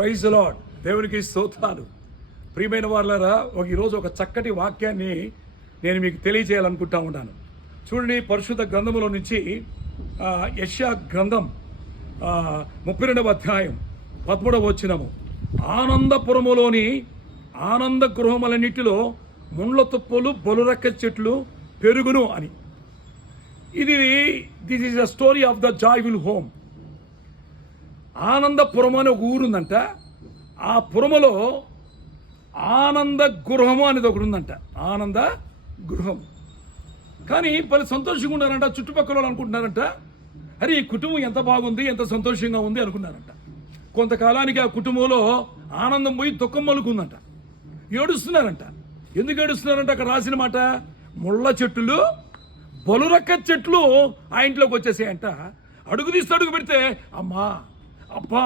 Praise lord. దేవునికి స్తోత్రాలు. ప్రియమైన వారులారా, ఈరోజు ఒక చక్కటి వాక్యాన్ని నేను మీకు తెలియజేయాలనుకుంటా ఉన్నాను. చూడండి, పరిశుద్ధ గ్రంథములో నుంచి యెషయా గ్రంథం 32వ అధ్యాయం 13వ వచనము. ఆనందపురములోని ఆనంద గృహములన్నిటిలో ముండ్ల తుప్పలు బలురెక్క చెట్లు పెరుగును అని. This is the story of the joyful home. Anandapuram అని ఒక ఊరుందంట. ఆ పురములో ఆనంద గృహము అనేది ఒకటి ఉందంట. ఆనంద గృహం. కానీ వాళ్ళు సంతోషంగా ఉన్నారంట. చుట్టుపక్కల వాళ్ళు అనుకుంటున్నారంట, అరే ఈ కుటుంబం ఎంత బాగుంది, ఎంత సంతోషంగా ఉంది అనుకున్నారంట. కొంతకాలానికి ఆ కుటుంబంలో ఆనందం పోయి దుఃఖం మలుకుందంట. ఏడుస్తున్నారంట. ఎందుకు ఏడుస్తున్నారంట? అక్కడ రాసిన మాట, ముళ్ళ చెట్లు బలురెక్క చెట్లు ఆ ఇంట్లోకి వచ్చేసాయంట. అడుగు తీస్తే అడుగు పెడితే అమ్మా అబ్బా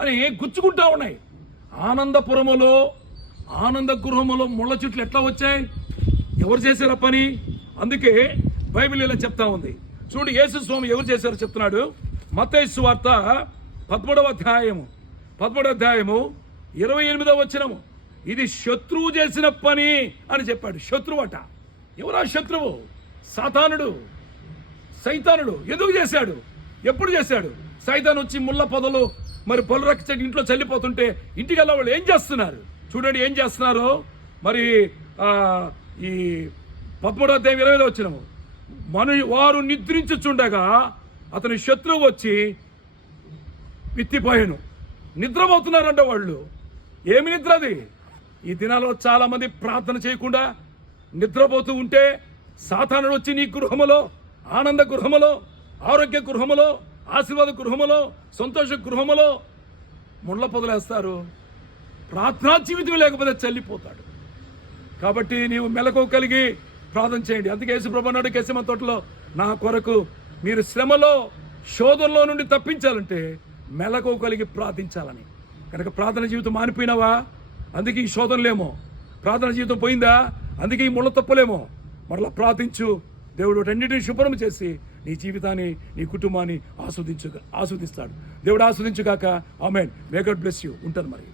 అని గుచ్చుకుంటా ఉన్నాయి. ఆనందపురములో ఆనంద గృహములో ముళ్ళ చెట్లు ఎట్లా వచ్చాయి? ఎవరు చేశారు ఆ పని? అందుకే బైబిల్ ఇలా చెప్తా ఉంది. చూడు, యేసు స్వామి ఎవరు చేశారో చెప్తున్నాడు. మత్తయి సువార్త 13వ అధ్యాయము 28వ వచనము. ఇది శత్రువు చేసిన పని అని చెప్పాడు. శత్రువు అట. ఎవరా శత్రువు? సాతానుడు, సైతానుడు. ఎందుకు చేశాడు? ఎప్పుడు చేశాడు? సైతాన్ వచ్చి ముళ్ళ పొదలు మరి బలురెక్క చెట్టు ఇంట్లో చల్లిపోతుంటే ఇంటికి వెళ్ళే వాళ్ళు ఏం చేస్తున్నారు? చూడండి ఏం చేస్తున్నారు. మరి ఈ 13వ అధ్యాయం 20వ వచనము. వారు నిద్రించుచుండగా అతని శత్రువు వచ్చి విత్తిపోయాను. నిద్రపోతున్నారంట వాళ్ళు. ఏమి నిద్ర అది? ఈ దినాల్లో చాలా మంది ప్రార్థన చేయకుండా నిద్రపోతూ ఉంటే సాతానుడు వచ్చి నీ గృహములో, ఆనంద గృహములో, ఆరోగ్య గృహములో, ఆశీర్వాద గృహములో, సంతోష గృహములో ముళ్ళ పొదలేస్తారు. ప్రార్థనా జీవితం లేకపోతే చల్లిపోతాడు. కాబట్టి నీవు మెలకు కలిగి ప్రార్థన చేయండి. అందుకే యేసుప్రభు అన్నాడు గెత్సేమనే తోటలో, నా కొరకు మీరు శ్రమలో శోధనలో నుండి తప్పించాలంటే మెలకు కలిగి ప్రార్థించాలని. కనుక ప్రార్థన జీవితం మానిపోయినావా? అందుకే ఈ శోధనలేమో. ప్రార్థన జీవితం పోయిందా? అందుకే ఈ ముళ్ళ తప్పులేమో. మరలా ప్రార్థించు. దేవుడు వాటన్నిటిని శుభ్రం చేసి నీ జీవితాన్ని, నీ కుటుంబాన్ని ఆస్వాదిస్తాడు. దేవుడు ఆస్వాదించుగాక. Amen. May God bless you. ఉంటాను మరి.